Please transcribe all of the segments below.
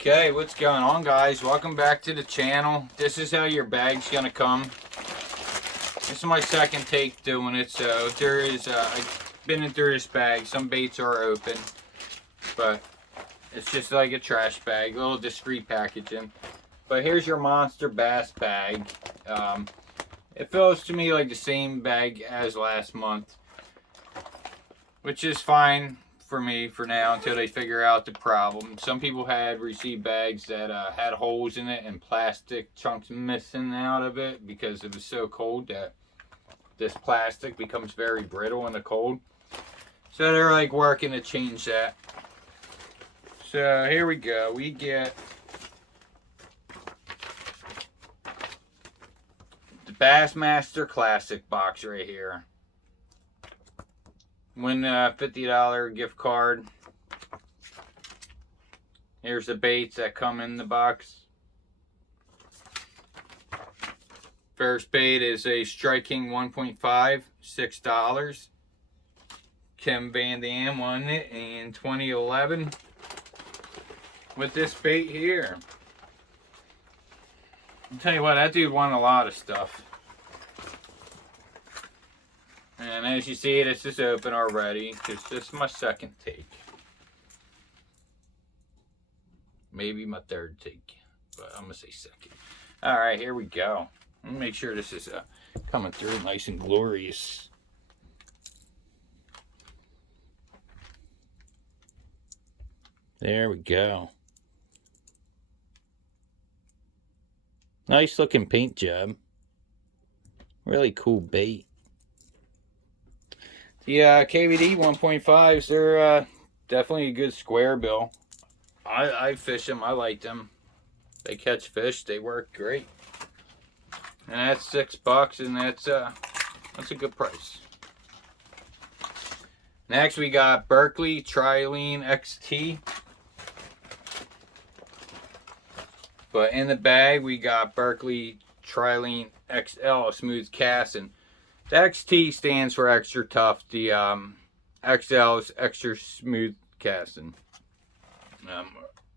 Okay, what's going on, guys? Welcome back to the channel. This is how your bag's gonna come. This is my second take doing it, so there is I've been in through this bag. Some baits are open, but it's just like a trash bag, a little discreet packaging. But here's your MonsterBass bag. It feels to me like the same bag as last month, which is fine for me for now until they figure out the problem. Some people had received bags that had holes in it and plastic chunks missing out of it because it was so cold that this plastic becomes very brittle in the cold. So they're like working to change that. So here we go. We get the Bassmaster Classic Box right here. Win a $50 gift card. Here's the baits that come in the box. First bait is a Striking 1.5, $6. Kim Van Dam won it in 2011 with this bait here. I'll tell you what, that dude won a lot of stuff. And as you see, this is open already, because this is my second take. Maybe my third take, but I'm going to say second. Alright, here we go. Let me make sure this is coming through nice and glorious. There we go. Nice looking paint job. Really cool bait. The KVD 1.5s, they're definitely a good square bill. I fish them. I like them. They catch fish. They work great. And that's $6, and that's a good price. Next, we got Berkeley Trilene Xt. But in the bag, we got Berkeley Trilene XL smooth casting. The XT stands for extra tough. The XL is extra smooth casting.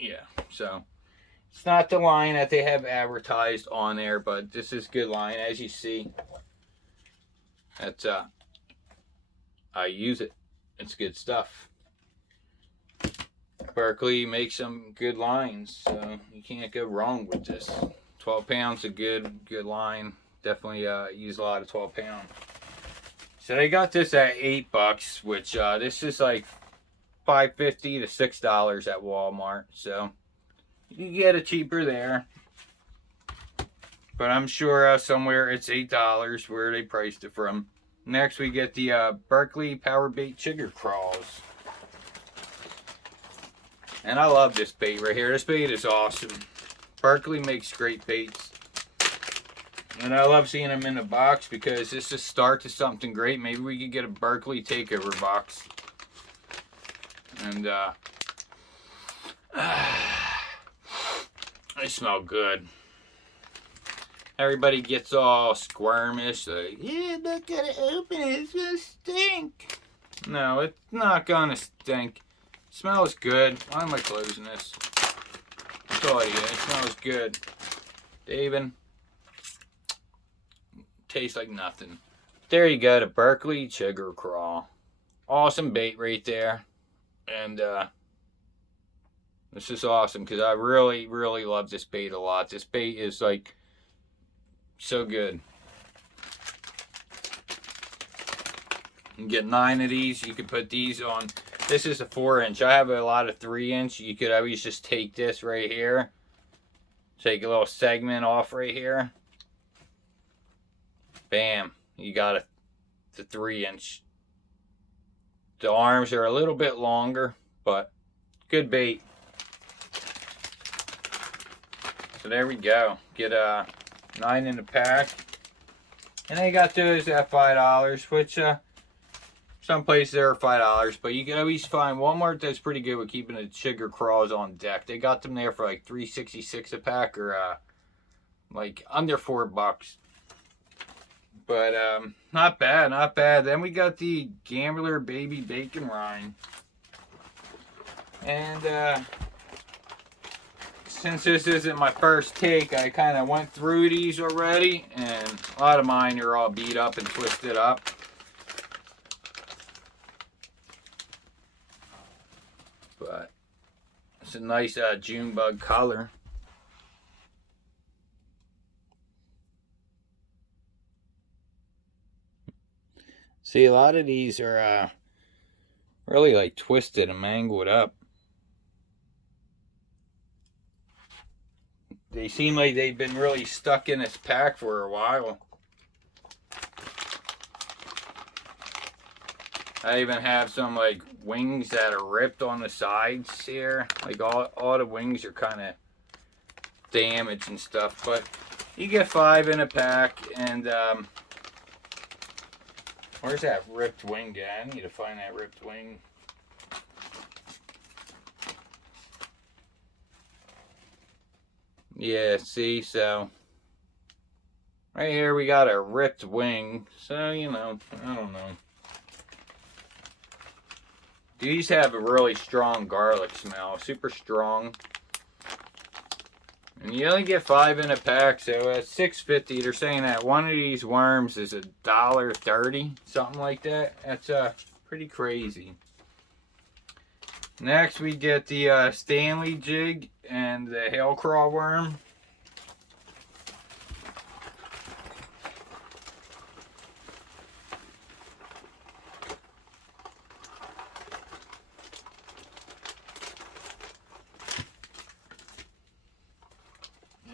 Yeah, so it's not the line that they have advertised on there, but this is good line. As you see, that's I use it. It's good stuff. Berkeley makes some good lines, so you can't go wrong with this. 12 pounds, a good line. Definitely use a lot of 12 pound. So they got this at $8, which this is like $5.50 to $6 at Walmart. So you can get it cheaper there. But I'm sure somewhere it's $8 where they priced it from. Next we get the Berkeley Powerbait Chigger Craws. And I love this bait right here. This bait is awesome. Berkeley makes great baits. And I love seeing them in the box because this is a start to something great. Maybe we could get a Berkeley takeover box. And they smell good. Everybody gets all squirmish. Like, yeah, look at it open. It's gonna stink. No, it's not gonna stink. It smells good. Why am I closing this? That's all it is. It smells good. David. Tastes like nothing. There you go, the Berkeley Chigger Craw. Awesome bait right there. And this is awesome because I really love this bait a lot. This bait is like so good. You can get 9 of these. You can put these on. This is a 4-inch. I have a lot of 3-inch. You could always just take this right here. Take a little segment off right here. Bam, you got the 3-inch. The arms are a little bit longer, but good bait. So there we go. Get 9 in the pack. And they got those at $5, which some places are $5, but you can always find Walmart that's pretty good with keeping the Chigger Craws on deck. They got them there for like $3.66 a pack, or like under $4. But not bad, not bad. Then we got the Gambler Baby Bacon Rind. And since this isn't my first take, I kind of went through these already, and a lot of mine are all beat up and twisted up. But it's a nice June bug color. See, a lot of these are really like twisted and mangled up. They seem like they've been really stuck in this pack for a while. I even have some like wings that are ripped on the sides here. Like all the wings are kind of damaged and stuff. But you get 5 in a pack, and where's that ripped wing at? I need to find that ripped wing. Yeah, see, so right here we got a ripped wing. So, you know, I don't know. These have a really strong garlic smell, super strong. And you only get 5 in a pack, so at $6.50, they're saying that one of these worms is $1.30, something like that. That's pretty crazy. Next, we get the Stanley jig and the hail craw worm.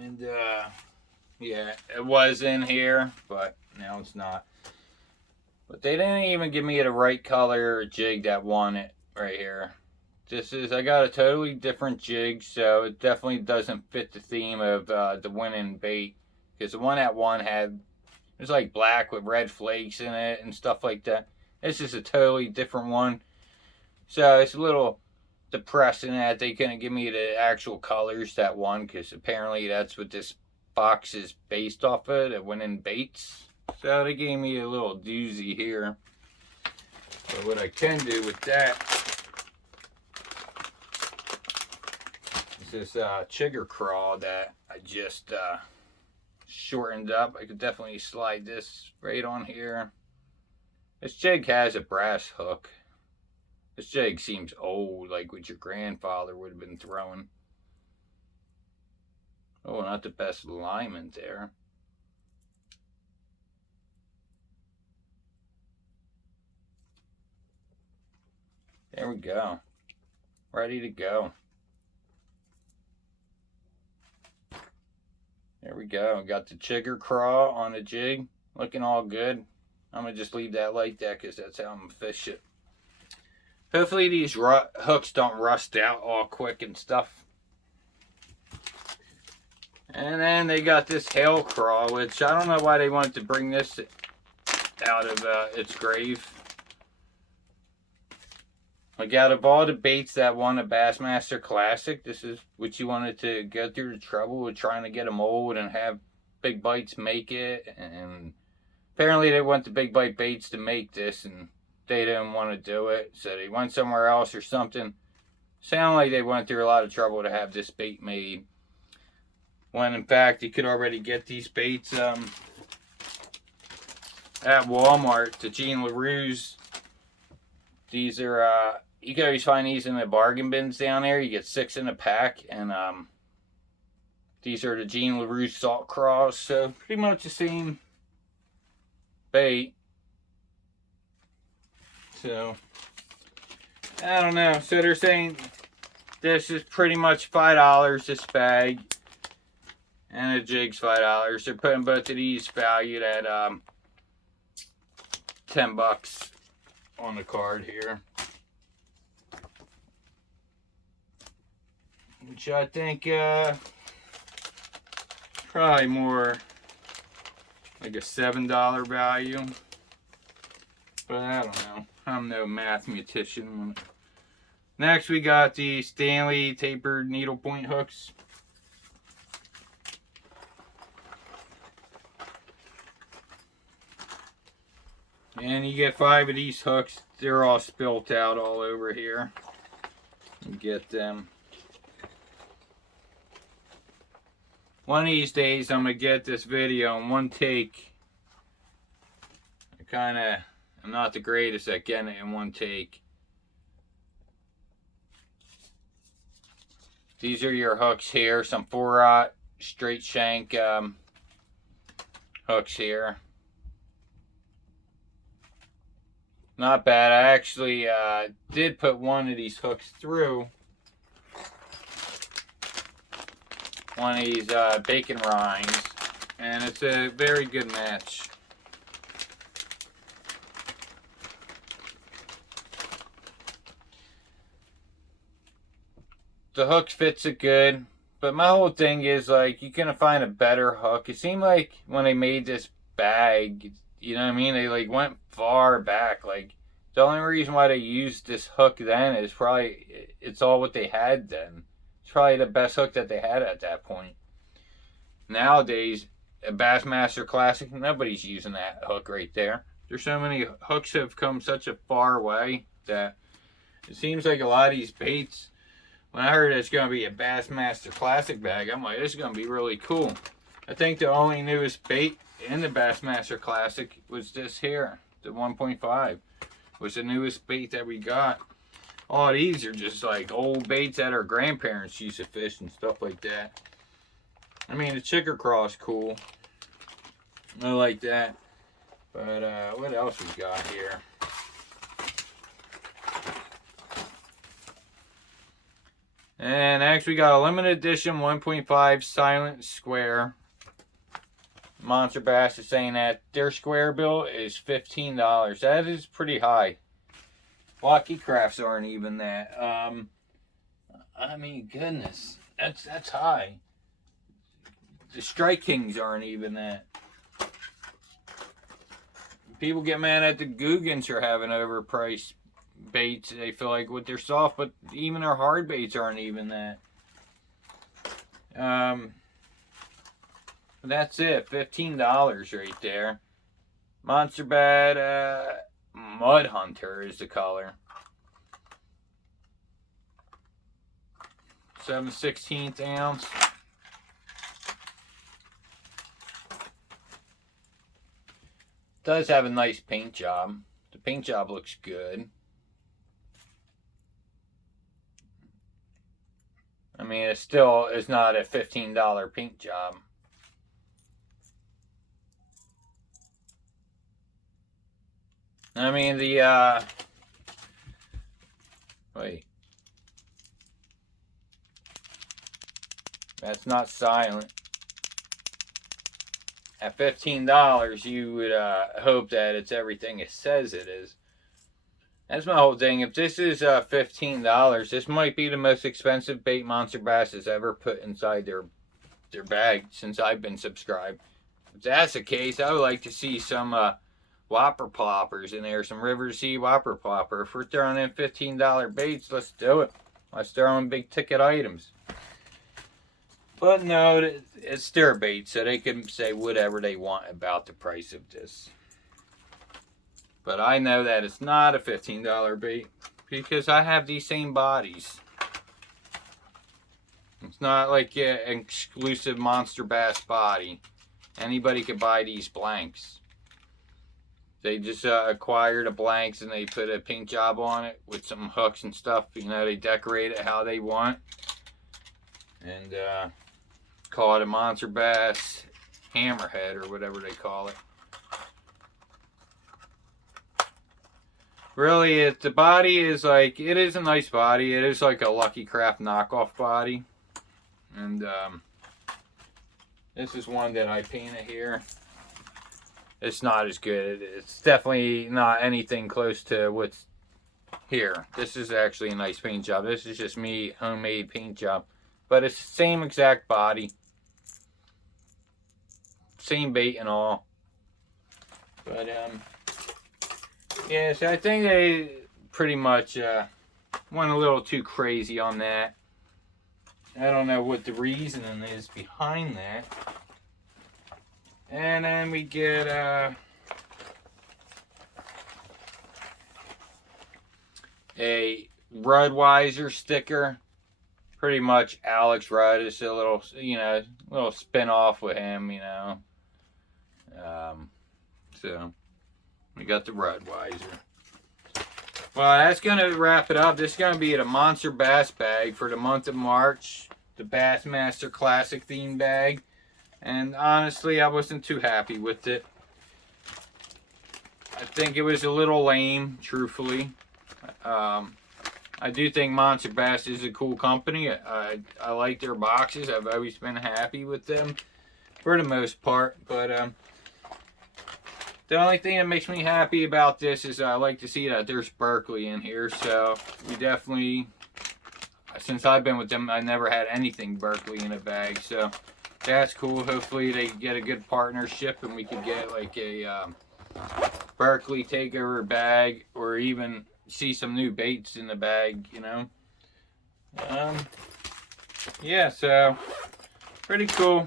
And yeah, it was in here, but now it's not. But they didn't even give me the right color jig that won it right here. I got a totally different jig, so it definitely doesn't fit the theme of the winning bait. Because the one that won it was like black with red flakes in it and stuff like that. This is a totally different one. So it's a little depressing that they couldn't give me the actual colors that won, because apparently that's what this box is based off of, the winning baits. So they gave me a little doozy here. But what I can do with that, this chigger craw that I just shortened up. I could definitely slide this right on here. This jig has a brass hook. This jig seems old, like what your grandfather would have been throwing. Oh, not the best alignment there. There we go. Ready to go. There we go. Got the chigger craw on the jig. Looking all good. I'm going to just leave that like that because that's how I'm going to fish it. Hopefully these hooks don't rust out all quick and stuff. And then they got this hail craw, which I don't know why they wanted to bring this out of its grave. Like, out of all the baits that won a Bassmaster Classic, this is what you wanted to go through the trouble with trying to get them old and have Big Bites make it. And apparently they want the Big Bite baits to make this, and they didn't want to do it, so they went somewhere else or something. Sounded like they went through a lot of trouble to have this bait made, when in fact you could already get these baits at Walmart. The Jean LaRue's, these are you can always find these in the bargain bins down there. You get 6 in a pack, and these are the Jean LaRue salt craws, so pretty much the same bait. So I don't know. So they're saying this is pretty much $5, this bag, and the jig's $5. They're putting both of these valued at $10 on the card here, which I think probably more like a $7 value, but I don't know. I'm no mathematician. Next, we got the Stanley tapered needlepoint hooks. And you get 5 of these hooks. They're all spilt out all over here. You get them. One of these days I'm going to get this video in one take. I'm not the greatest at getting it in one take. These are your hooks here. Some 4/0 straight shank hooks here. Not bad. I actually did put one of these hooks through one of these bacon rinds, and it's a very good match. The hook fits it good, but my whole thing is, like, you couldn't find a better hook. It seemed like when they made this bag, you know what I mean, they like went far back. Like, the only reason why they used this hook then is probably it's all what they had then. It's probably the best hook that they had at that point. Nowadays, a Bassmaster Classic, nobody's using that hook right there. There's so many hooks that have come such a far way that it seems like a lot of these baits, when I heard it's going to be a Bassmaster Classic bag, I'm like, this is going to be really cool. I think the only newest bait in the Bassmaster Classic was this here. The 1.5 was the newest bait that we got. All these are just like old baits that our grandparents used to fish and stuff like that. I mean, the chicker craw is cool. I like that. But what else we got here? And actually got a limited edition 1.5 silent square. MonsterBass is saying that their square bill is $15. That is pretty high. Lucky Crafts aren't even that. I mean, goodness, that's high. The Strike Kings aren't even that. People get mad at the Googans for having overpriced baits. They feel like with their soft, but even our hard baits aren't even that. That's it, $15 right there. MonsterBass Mud Hunter is the color. 7/16 ounce. Does have a nice paint job. The paint job looks good. I mean, it still is not a $15 paint job. I mean, the, wait. That's not silent. At $15, you would hope that it's everything it says it is. That's my whole thing. If this is $15, this might be the most expensive bait MonsterBass has ever put inside their bag since I've been subscribed. If that's the case, I would like to see some whopper ploppers in there, some River Sea whopper plopper. If we're throwing in $15 baits, let's do it. Let's throw in big ticket items. But no, it's their bait, so they can say whatever they want about the price of this. But I know that it's not a $15 bait because I have these same bodies. It's not like an exclusive MonsterBass body. Anybody could buy these blanks. They just acquire the blanks and they put a paint job on it with some hooks and stuff. You know, they decorate it how they want. And call it a MonsterBass hammerhead or whatever they call it. Really, the body is like, it is a nice body. It is like a Lucky Craft knockoff body. And this is one that I painted here. It's not as good. It's definitely not anything close to what's here. This is actually a nice paint job. This is just me, homemade paint job. But it's the same exact body. Same bait and all. But, yeah, so I think they pretty much went a little too crazy on that. I don't know what the reasoning is behind that. And then we get a Budweiser sticker pretty much Alex Rudd is a little, you know, little spin off with him, you know. So we got the Rudweiser. Well, that's gonna wrap it up. This is gonna be the MonsterBass bag for the month of March, the Bassmaster Classic theme bag, and honestly, I wasn't too happy with it. I think it was a little lame, truthfully. I do think MonsterBass is a cool company. I like their boxes. I've always been happy with them for the most part. But the only thing that makes me happy about this is I like to see that there's Berkeley in here. So we definitely, since I've been with them, I never had anything Berkeley in a bag. So that's cool. Hopefully they get a good partnership and we can get like a Berkeley takeover bag, or even see some new baits in the bag, you know. Yeah, so pretty cool.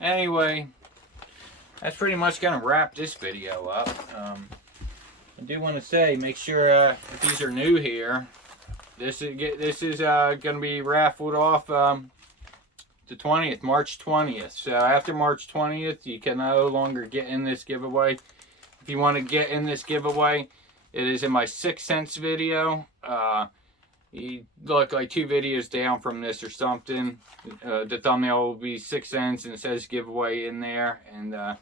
Anyway, that's pretty much gonna wrap this video up. I do want to say, make sure if these are new here, this is gonna be raffled off the 20th, March 20th. So after March 20th, you can no longer get in this giveaway. If you want to get in this giveaway, it is in my 6 cents video. You look like 2 videos down from this or something. The thumbnail will be 6 cents and it says giveaway in there. And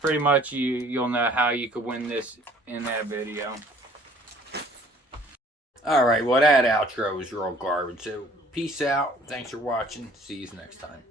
pretty much you'll know how you could win this in that video. Alright, well that outro was real garbage. So peace out. Thanks for watching. See you next time.